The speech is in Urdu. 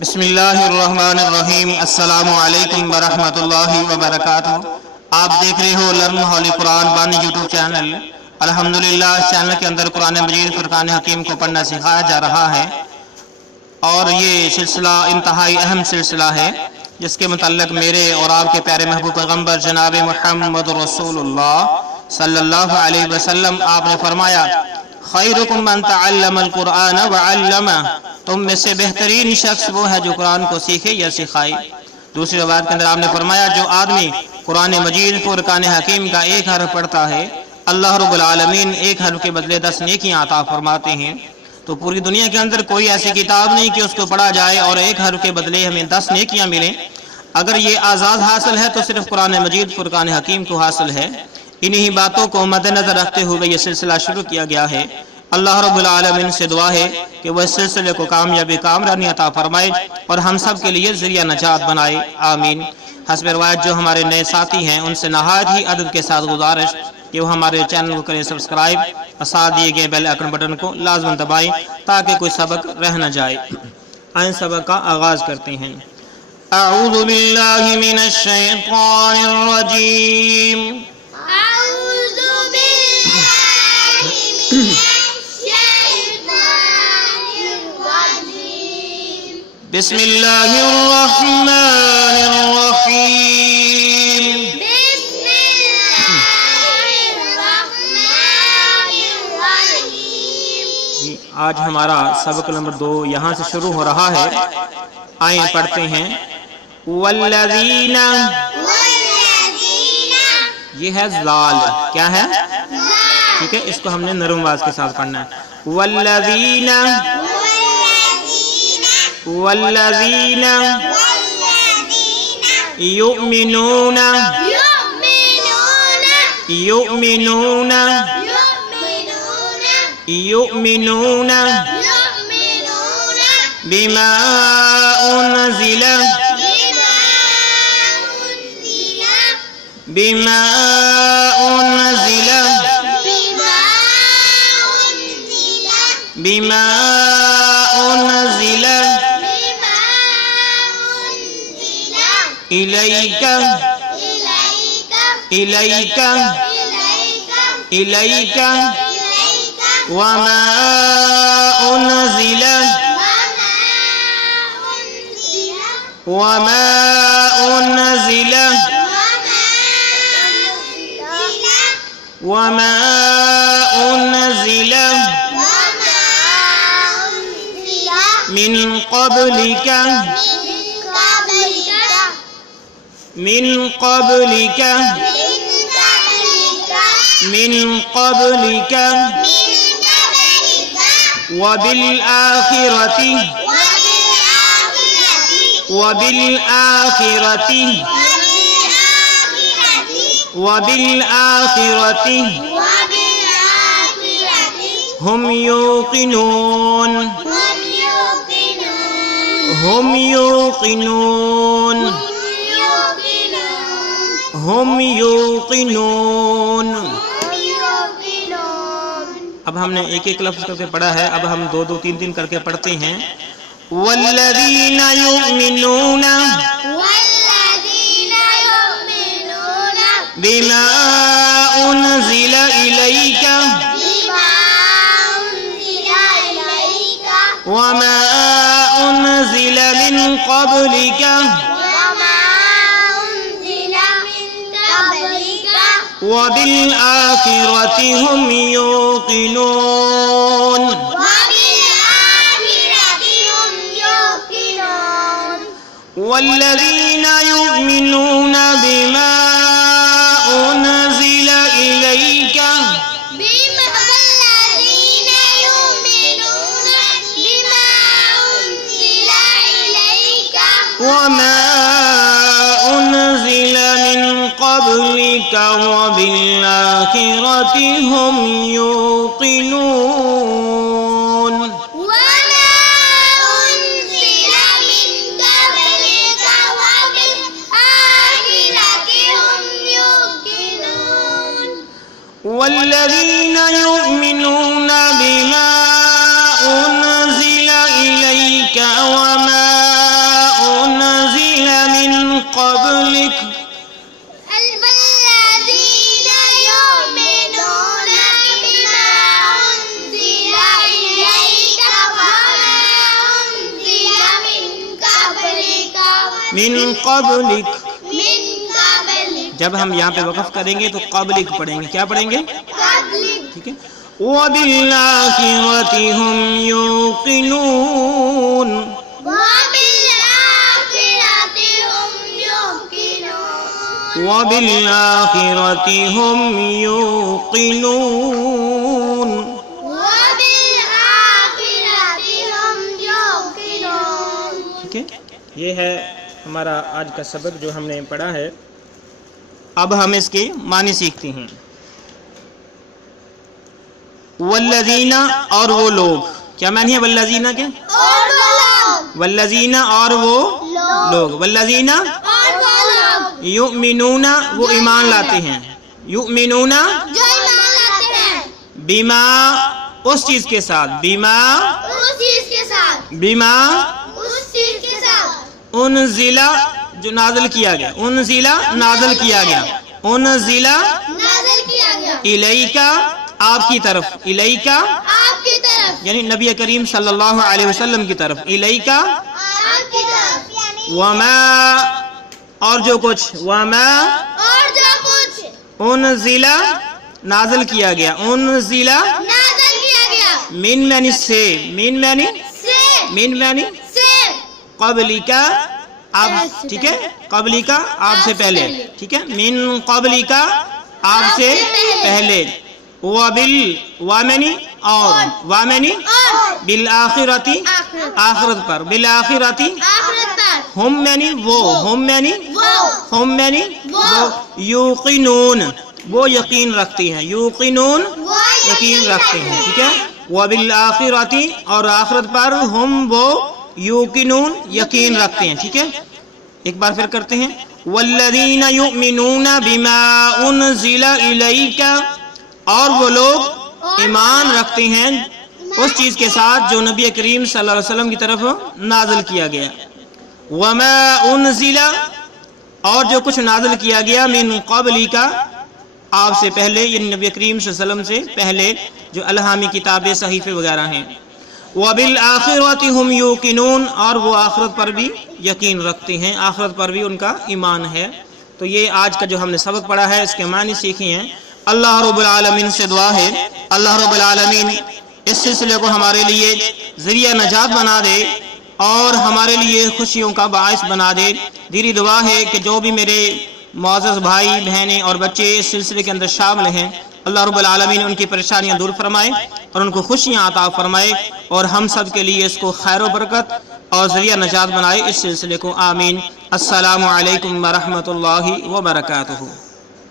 بسم اللہ الرحمن الرحیم۔ السلام علیکم ورحمۃ اللہ وبرکاتہ۔ آپ دیکھ رہے ہو لرن ہولی قرآن بانی یوٹیوب چینل۔ الحمدللہ اس چینل کے اندر قرآن مجید فرقان حکیم کو پڑھنا سکھایا جا رہا ہے، اور یہ سلسلہ انتہائی اہم سلسلہ ہے جس کے متعلق میرے اور آپ کے پیارے محبوب پیغمبر جناب محمد رسول اللہ صلی اللہ علیہ وسلم آپ نے فرمایا، خیرکم من تعلم القرآن وعلمہ، تم میں سے بہترین شخص وہ ہے جو قرآن کو سیکھے یا سکھائے۔ دوسری روایت کے اندر آپ نے فرمایا، جو آدمی قرآن مجید فرقان حکیم کا ایک حرف پڑھتا ہے، اللہ رب العالمین ایک حرف کے بدلے 10 نیکیاں عطا فرماتے ہیں۔ تو پوری دنیا کے اندر کوئی ایسی کتاب نہیں کہ اس کو پڑھا جائے اور ایک حرف کے بدلے ہمیں 10 نیکیاں ملیں۔ اگر یہ آزاد حاصل ہے تو صرف قرآن مجید فرقان حکیم کو حاصل ہے۔ انہی باتوں کو مد نظر رکھتے ہوئے یہ سلسلہ شروع کیا گیا ہے۔ اللہ رب العالمین سے دعا ہے کہ وہ اس سلسلے کو کامیابی کامرانی عطا فرمائے اور ہم سب کے لیے ذریعہ نجات بنائے، آمین۔ حسب روایت جو ہمارے نئے ساتھی ہیں ان سے نہایت ہی ادب کے ساتھ گزارش کہ وہ ہمارے چینل کو کریں سبسکرائب اور ساتھ دیے گئے بیل آئیکن بٹن کو لازم دبائیں تاکہ کوئی سبق رہ نہ جائے۔ آئیں سبق کا آغاز کرتے ہیں۔ اعوذ باللہ من الشیطان الرجیم۔ اعوذ باللہ من بسم اللہ الرحمن الرحیم۔ بسم اللہ الرحمن الرحیم۔ آج ہمارا سبق نمبر 2 یہاں سے شروع ہو رہا ہے۔ آئیں پڑھتے ہیں۔ والذین، یہ ہے ذال، کیا ہے؟ ٹھیک ہے، اس کو ہم نے نرم آواز کے ساتھ پڑھنا ہے۔ والذین، والذین یؤمنون، یؤمنون، یؤمنون بما انزل، بما انزل، بما انزل الیک، الیک، الیک وما انزل، وما انزل، وما انزل من قبلک، من قبلک، من قبلک وبالآخرة، وبالآخرة، وبالآخرة هم يوقنون، هم يوقنون، هم يوقنون۔ اب ہم نے ایک ایک لفظ کر کے پڑھا ہے، اب ہم 2 2 3 3 کر کے پڑھتے ہیں۔ والذین یؤمنون بما انزل الیک وما انزل من قبلک وبالآخرة هم يوقنون، والذين يؤمنون بما أنزل إليك وما أنزل من قبلك وبالآخرة هم يوقنون۔ والذين يؤمنون بما أنزل إليك وما من قبلک. من قبلک. جب ہم یہاں پہ وقف کریں گے تو قبلک پڑھیں گے. کیا پڑھیں گے؟ قبلک. ٹھیک ہے. وَبِالْآخِرَةِ هُمْ يُوقِنُونَ. وبالآخرة هم يوقنون. وَبِالْآخِرَةِ هُمْ يُوقِنُونَ. وبالآخرة هم يوقنون. ٹھیک ہے. یہ ہے ہمارا آج کا سبق جو ہم نے پڑھا ہے. اب ہم اس کے معنی سیکھتے ہیں. والذین اور وہ لوگ. کیا معنی ہے والذین کے؟ اور وہ لوگ. والذین اور وہ لوگ. والذین اور وہ لوگ یؤمنون وہ ایمان لاتے ہیں. یؤمنون جو ایمان لاتے ہیں بما اس چیز کے ساتھ. بما اس چیز کے ساتھ. بما اس چیز کے ساتھ انزل جو نازل کیا گیا. انزل نازل کیا گیا. انزل نازل کیا گیا الیکا آپ کی طرف. الیکا آپ کی طرف. یعنی نبی کریم صلی اللہ علیہ وسلم کی طرف. الیکا آپ کی طرف. وما اور جو کچھ. وما اور جو کچھ انزل نازل کیا گیا. انزل نازل کیا گیا من معنی سے. من معنی سے. من معنی سے. قبلکا آپ. ٹھیک ہے. قبلکا آپ سے پہلے. ٹھیک ہے. من قبلکا آپ سے پہلے. وبال وامنی اور وامنی اور بالآخرتی آخرت پر. بالآخرتی آخرت پر. ہم معنی وہ. ہم معنی وہ ہم معنی وہ. یوقنون وہ یقین رکھتے ہیں. یوقنون وہ یقین رکھتے ہیں. ٹھیک ہے. وبالآخرتی اور آخرت پر ہم وہ یوقنون یقین رکھتے ہیں. ٹھیک ہے. ایک بار پھر کرتے ہیں. والذین یؤمنون بما انزل الیک اور وہ لوگ ایمان رکھتے ہیں اس چیز کے ساتھ جو نبی کریم صلی اللہ علیہ وسلم کی طرف نازل کیا گیا. وما انزل اور جو کچھ نازل کیا گیا من قبلک آپ سے پہلے یعنی نبی کریم صلی اللہ علیہ وسلم سے پہلے جو الہامی کتابیں صحیفے وغیرہ ہیں. وبالآخرۃ هم یوقنون اور وہ آخرت پر بھی یقین رکھتے ہیں. آخرت پر بھی ان کا ایمان ہے. تو یہ آج کا جو ہم نے سبق پڑھا ہے اس کے معنی سیکھے ہیں. اللہ رب العالمین سے دعا ہے اللہ رب العالمین اس سلسلے کو ہمارے لیے ذریعہ نجات بنا دے اور ہمارے لیے خوشیوں کا باعث بنا دے. دلی دعا ہے کہ جو بھی میرے معزز بھائی بہنیں اور بچے اس سلسلے کے اندر شامل ہیں اللہ رب العالمین ان کی پریشانیاں دور فرمائے اور ان کو خوشیاں عطا فرمائے اور ہم سب کے لیے اس کو خیر و برکت اور ذریعہ نجات بنائے اس سلسلے کو. آمین. السلام علیکم ورحمۃ اللہ وبرکاتہ.